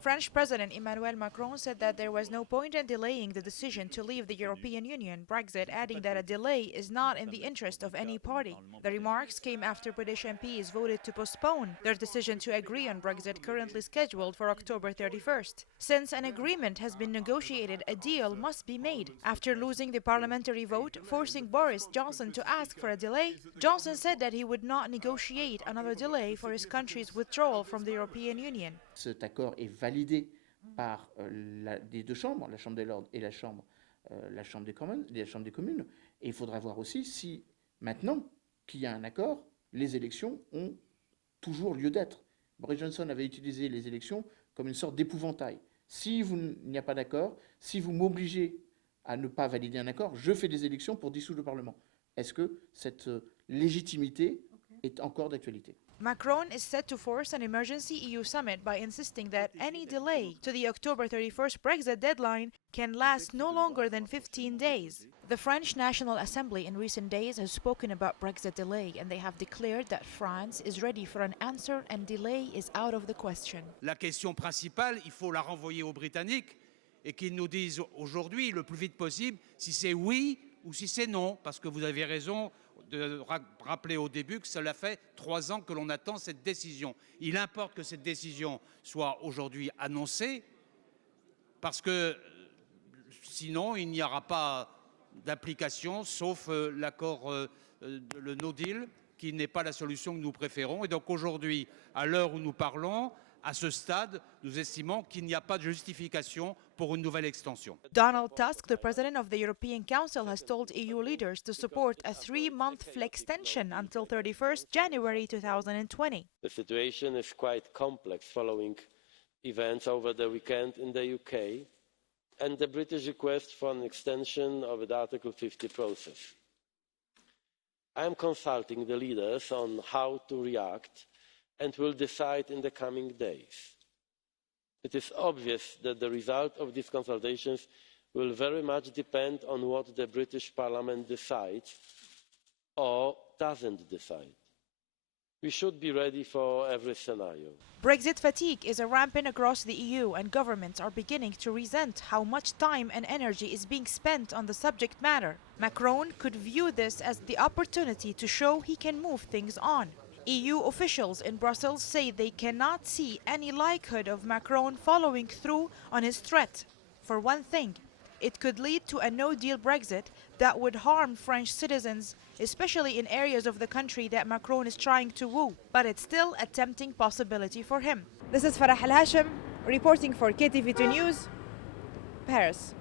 French President Emmanuel Macron said that there was no point in delaying the decision to leave the European Union, Brexit, adding that a delay is not in the interest of any party. The remarks came after British MPs voted to postpone their decision to agree on Brexit, currently scheduled for October 31st. Since an agreement has been negotiated, a deal must be made. After losing the parliamentary vote, forcing Boris Johnson to ask for a delay, Johnson said that he would not negotiate another delay for his country's withdrawal from the European Union. Cet accord est validé par les deux chambres, la Chambre des Lords et la Chambre des communes. Et il faudra voir aussi si, maintenant qu'il y a un accord, les élections ont toujours lieu d'être. Boris Johnson avait utilisé les élections comme une sorte d'épouvantail. Si il n'y a pas d'accord, si vous m'obligez à ne pas valider un accord, je fais des élections pour dissoudre le Parlement. Est-ce que cette légitimité est encore d'actualité? Macron is set to force an emergency EU summit by insisting that any delay to the October 31st Brexit deadline can last no longer than 15 days. The French National Assembly in recent days has spoken about Brexit delay, and they have declared that France is ready for an answer and delay is out of the question. La question principale, il faut la renvoyer aux Britanniques et qu'ils nous disent aujourd'hui, le plus vite possible, si c'est oui ou si c'est non, parce que vous avez raison de rappeler au début que cela fait 3 ans que l'on attend cette décision. Il importe que cette décision soit aujourd'hui annoncée, parce que sinon il n'y aura pas d'application, sauf l'accord, le no deal, qui n'est pas la solution que nous préférons. Et donc aujourd'hui, à l'heure où nous parlons, à ce stade, nous estimons qu'il n'y a pas de justification pour une nouvelle extension. Donald Tusk, the president of the European Council, has told EU leaders to support a 3-month extension until 31st January 2020. The situation is quite complex following events over the weekend in the UK and the British request for an extension of the Article 50 process. I am consulting the leaders on how to react and will decide in the coming days. It is obvious that the result of these consultations will very much depend on what the British Parliament decides or doesn't decide. We should be ready for every scenario. Brexit fatigue is rampant across the EU, and governments are beginning to resent how much time and energy is being spent on the subject matter. Macron could view this as the opportunity to show he can move things on. EU officials in Brussels say they cannot see any likelihood of Macron following through on his threat. For one thing, it could lead to a no-deal Brexit that would harm French citizens, especially in areas of the country that Macron is trying to woo. But it's still a tempting possibility for him. This is Farah Al Hashim reporting for KTV2 News, Paris.